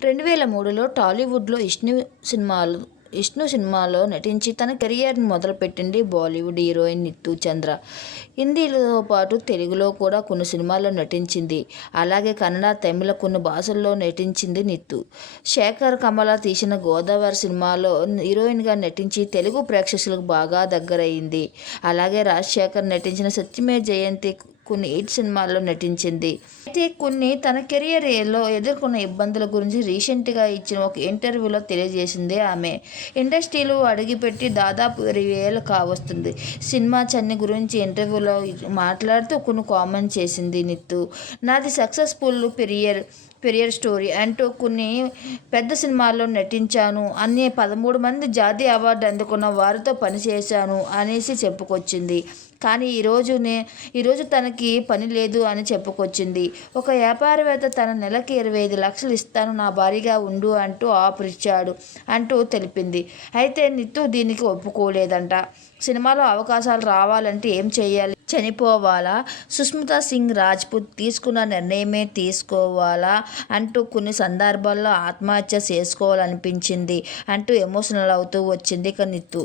రెండు వేల మూడులో టాలీవుడ్లో విష్ణు సినిమాలు విష్ణు సినిమాలో నటించి తన కెరియర్ని మొదలుపెట్టింది బాలీవుడ్ హీరోయిన్ నిత్తు చంద్ర. హిందీలో పాటు తెలుగులో కూడా కొన్ని సినిమాల్లో నటించింది. అలాగే కన్నడ తమిళ కొన్ని భాషల్లో నటించింది నిత్తు. శేఖర్ కమల తీసిన గోదావరి సినిమాలో హీరోయిన్గా నటించి తెలుగు ప్రేక్షకులకు బాగా దగ్గరయ్యింది అలాగే రాజశేఖర్ నటించిన సత్యమే జయంతి కొన్ని ఎయిట్ సినిమాల్లో నటించింది. అయితే కొన్ని తన కెరియర్లో ఎదుర్కొన్న ఇబ్బందుల గురించి రీసెంట్గా ఇచ్చిన ఒక ఇంటర్వ్యూలో తెలియజేసింది ఆమె. ఇండస్ట్రీలో అడుగుపెట్టి దాదాపు ఇరవై ఏళ్ళు కావస్తుంది. సినిమా చన్ని గురించి ఇంటర్వ్యూలో మాట్లాడుతూ కొన్ని కామెంట్ చేసింది నిత్తు. నాది సక్సెస్ఫుల్ పెరియర్ పెరియర్ స్టోరీ అంటూ కొన్ని పెద్ద సినిమాల్లో నటించాను. అన్ని పదమూడు మంది జాతీయ అవార్డు అందుకున్న వారితో పనిచేశాను అనేసి చెప్పుకొచ్చింది. కానీ ఈరోజు నే ఈరోజు తనకి పని లేదు అని చెప్పుకొచ్చింది. ఒక వ్యాపారవేత్త తన నెలకి ఇరవై ఐదు లక్షలు ఇస్తాను నా భారీగా ఉండు అంటూ ఆఫర్ ఇచ్చాడు అంటూ తెలిపింది. అయితే నిత్తు దీనికి ఒప్పుకోలేదంట. సినిమాలో అవకాశాలు రావాలంటే ఏం చేయాలి చనిపోవాలా? సుస్మితా సింగ్ రాజ్పుత్ తీసుకున్న నిర్ణయమే తీసుకోవాలా? అంటూ కొన్ని సందర్భాల్లో ఆత్మహత్య చేసుకోవాలనిపించింది అంటూ ఎమోషనల్ అవుతూ వచ్చింది ఇక నిత్తు.